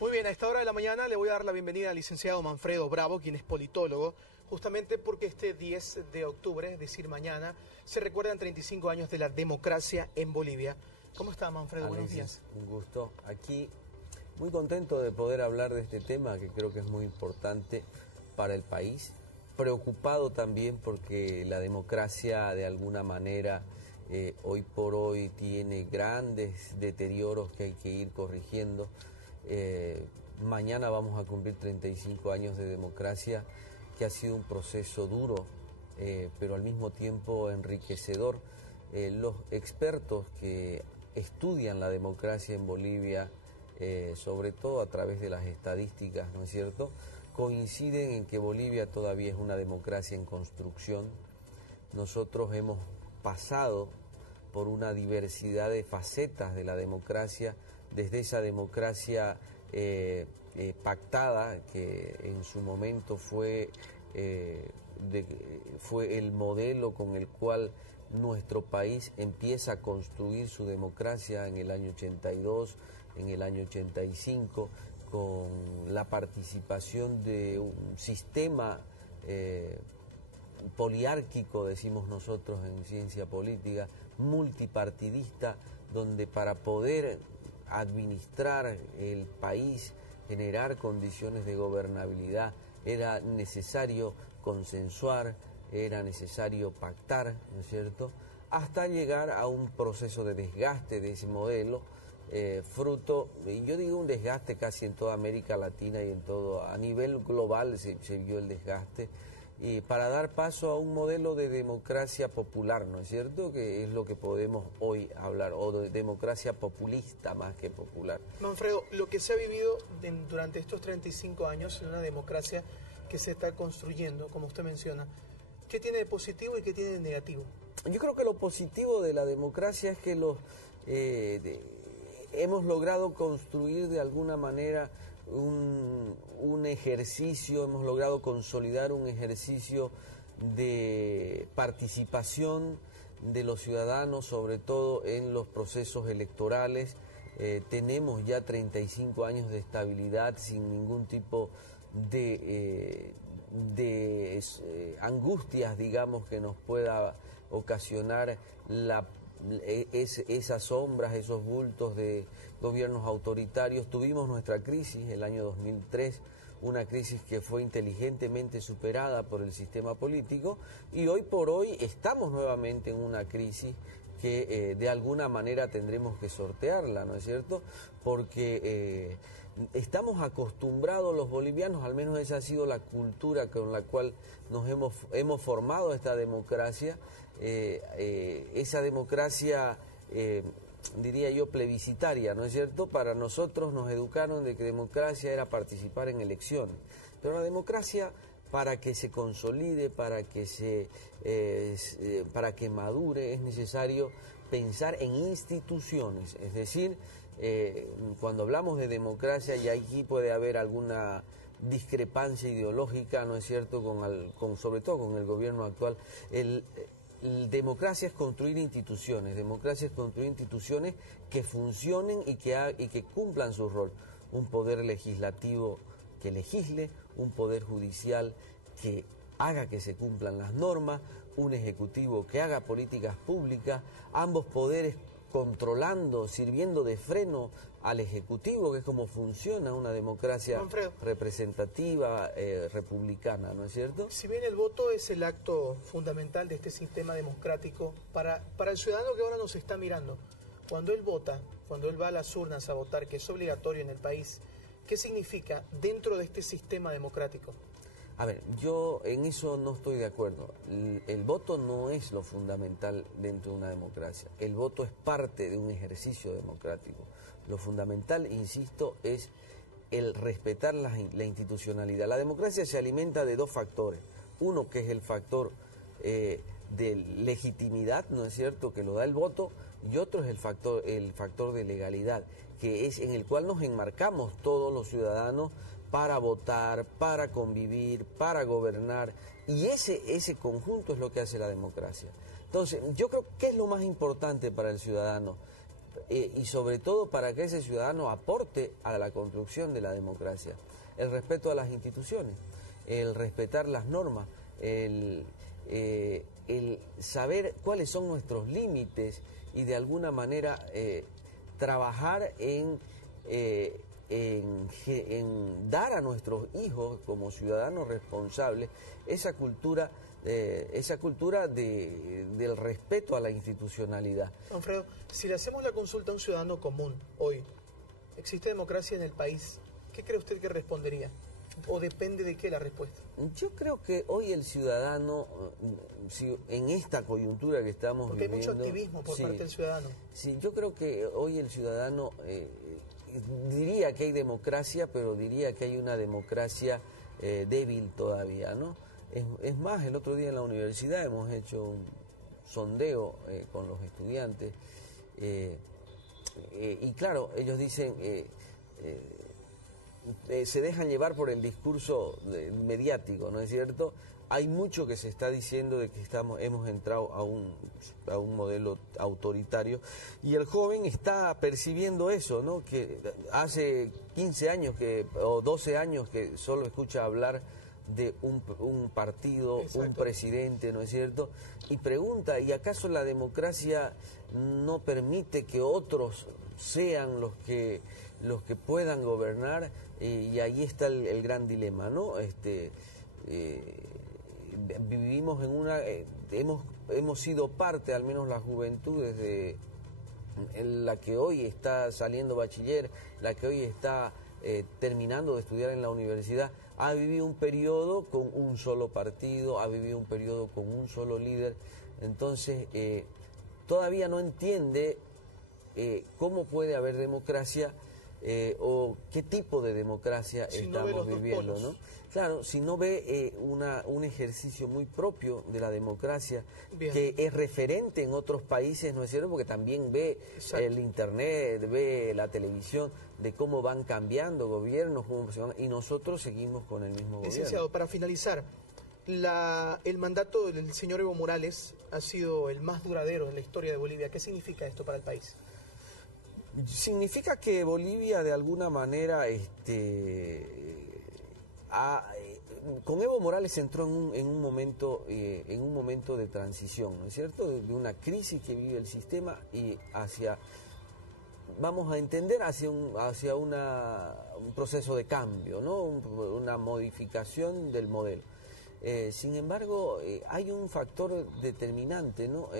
Muy bien, a esta hora de la mañana le voy a dar la bienvenida al licenciado Manfredo Bravo, quien es politólogo, justamente porque este 10 de octubre, es decir, mañana, se recuerdan 35 años de la democracia en Bolivia. ¿Cómo está, Manfredo? Buenos días. Un gusto. Aquí muy contento de poder hablar de este tema que creo que es muy importante para el país. Preocupado también porque la democracia de alguna manera hoy por hoy tiene grandes deterioros que hay que ir corrigiendo. Mañana vamos a cumplir 35 años de democracia, que ha sido un proceso duro, pero al mismo tiempo enriquecedor. Los expertos que estudian la democracia en Bolivia, sobre todo a través de las estadísticas, ¿no es cierto?, coinciden en que Bolivia todavía es una democracia en construcción. Nosotros hemos pasado por una diversidad de facetas de la democracia, desde esa democracia pactada, que en su momento fue el modelo con el cual nuestro país empieza a construir su democracia en el año 82, en el año 85, con la participación de un sistema poliárquico, decimos nosotros en ciencia política, multipartidista, donde para poder administrar el país, generar condiciones de gobernabilidad, era necesario consensuar, era necesario pactar, ¿no es cierto?, hasta llegar a un proceso de desgaste de ese modelo, fruto, y yo digo un desgaste casi en toda América Latina y en todo, a nivel global se vio el desgaste, y para dar paso a un modelo de democracia popular, ¿no es cierto?, que es lo que podemos hoy hablar, o de democracia populista más que popular. Manfredo, lo que se ha vivido durante estos 35 años en una democracia que se está construyendo, como usted menciona, ¿qué tiene de positivo y qué tiene de negativo? Yo creo que lo positivo de la democracia es que hemos logrado construir de alguna manera un ejercicio, hemos logrado consolidar un ejercicio de participación de los ciudadanos, sobre todo en los procesos electorales. Tenemos ya 35 años de estabilidad sin ningún tipo de angustias, digamos, que nos pueda ocasionar esas sombras, esos bultos de gobiernos autoritarios. Tuvimos nuestra crisis el año 2003, una crisis que fue inteligentemente superada por el sistema político, y hoy por hoy estamos nuevamente en una crisis que de alguna manera tendremos que sortearla, ¿no es cierto?, porque estamos acostumbrados los bolivianos, al menos esa ha sido la cultura con la cual nos hemos formado esta democracia, esa democracia, diría yo, plebiscitaria, ¿no es cierto? Para nosotros nos educaron de que democracia era participar en elecciones, pero la democracia, para que se consolide, para que madure, es necesario pensar en instituciones. Es decir, cuando hablamos de democracia, y aquí puede haber alguna discrepancia ideológica, ¿no es cierto?, sobre todo con el gobierno actual. Democracia es construir instituciones, democracia es construir instituciones que funcionen y que cumplan su rol. Un poder legislativo que legisle, un poder judicial que haga que se cumplan las normas, un ejecutivo que haga políticas públicas, ambos poderes controlando, sirviendo de freno al ejecutivo, que es como funciona una democracia Manfredo, representativa, republicana, ¿no es cierto? Si bien el voto es el acto fundamental de este sistema democrático, para el ciudadano que ahora nos está mirando, cuando él vota, cuando él va a las urnas a votar, que es obligatorio en el país, ¿qué significa dentro de este sistema democrático? A ver, yo en eso no estoy de acuerdo. El voto no es lo fundamental dentro de una democracia. El voto es parte de un ejercicio democrático. Lo fundamental, insisto, es el respetar la institucionalidad. La democracia se alimenta de dos factores. Uno, que es el factor de legitimidad, ¿no es cierto?, que lo da el voto, y otro es el factor de legalidad, que es en el cual nos enmarcamos todos los ciudadanos para votar, para convivir, para gobernar, y ese conjunto es lo que hace la democracia. Entonces, yo creo que es lo más importante para el ciudadano, y sobre todo para que ese ciudadano aporte a la construcción de la democracia. El respeto a las instituciones, el respetar las normas, el saber cuáles son nuestros límites y de alguna manera trabajar en dar a nuestros hijos como ciudadanos responsables esa cultura del respeto a la institucionalidad. Manfredo, si le hacemos la consulta a un ciudadano común hoy, ¿existe democracia en el país? ¿Qué cree usted que respondería? ¿O depende de qué la respuesta? Yo creo que hoy el ciudadano, en esta coyuntura que estamos Porque viviendo... hay mucho activismo por parte del ciudadano. Sí, yo creo que hoy el ciudadano, diría que hay democracia, pero diría que hay una democracia débil todavía, ¿no? Es más, el otro día en la universidad hemos hecho un sondeo con los estudiantes y claro, ellos dicen... se dejan llevar por el discurso mediático, ¿no es cierto? Hay mucho que se está diciendo de que hemos entrado a un modelo autoritario y el joven está percibiendo eso, ¿no? Que hace 15 años o 12 años que solo escucha hablar de un partido, exacto, un presidente, ¿no es cierto? Y pregunta, ¿y acaso la democracia no permite que otros sean los que puedan gobernar? Y ahí está el gran dilema, ¿no? Vivimos hemos sido parte, al menos la juventud, desde la que hoy está saliendo bachiller, la que hoy está terminando de estudiar en la universidad, ha vivido un periodo con un solo partido, ha vivido un periodo con un solo líder, entonces todavía no entiende cómo puede haber democracia o qué tipo de democracia estamos viviendo, ¿no? Claro, si no ve un ejercicio muy propio de la democracia, bien, que es referente en otros países, ¿no es cierto? Porque también ve, exacto, el internet, ve la televisión, de cómo van cambiando gobiernos, y nosotros seguimos con el mismo gobierno. Licenciado, para finalizar, el mandato del señor Evo Morales ha sido el más duradero en la historia de Bolivia. ¿Qué significa esto para el país? Significa que Bolivia de alguna manera con Evo Morales entró en un momento de transición, ¿no es cierto? De una crisis que vive el sistema y vamos a entender, hacia un proceso de cambio, ¿no? Una modificación del modelo. Sin embargo, hay un factor determinante, ¿no?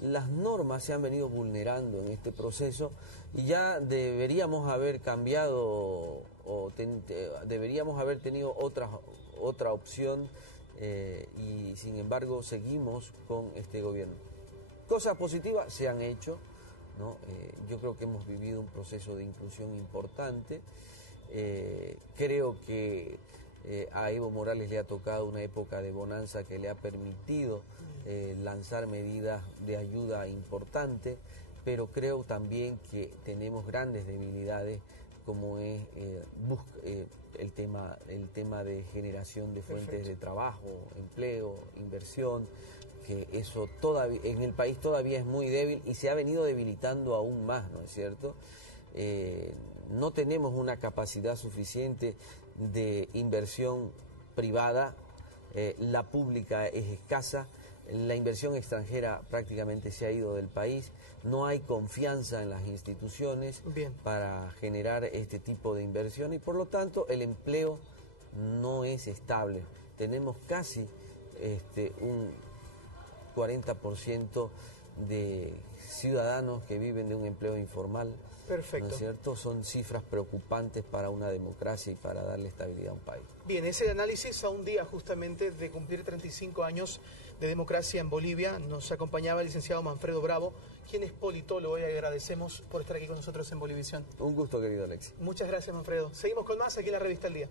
Las normas se han venido vulnerando en este proceso y ya deberíamos haber cambiado deberíamos haber tenido otra opción y sin embargo seguimos con este gobierno. Cosas positivas se han hecho, ¿no? Yo creo que hemos vivido un proceso de inclusión importante. Creo que a Evo Morales le ha tocado una época de bonanza que le ha permitido lanzar medidas de ayuda importantes, pero creo también que tenemos grandes debilidades como es el tema de generación de fuentes, perfecto, de trabajo, empleo, inversión, que eso todavía en el país todavía es muy débil y se ha venido debilitando aún más, ¿no es cierto? No tenemos una capacidad suficiente de inversión privada, la pública es escasa, la inversión extranjera prácticamente se ha ido del país, no hay confianza en las instituciones, bien, para generar este tipo de inversión y por lo tanto el empleo no es estable. Tenemos casi un 40% de ciudadanos que viven de un empleo informal. Perfecto. ¿No es cierto? Son cifras preocupantes para una democracia y para darle estabilidad a un país. Bien, ese análisis a un día justamente de cumplir 35 años de democracia en Bolivia. Nos acompañaba el licenciado Manfredo Bravo, quien es politólogo, y agradecemos por estar aquí con nosotros en Bolivisión. Un gusto, querido Alexis. Muchas gracias, Manfredo. Seguimos con más aquí en la Revista El Día.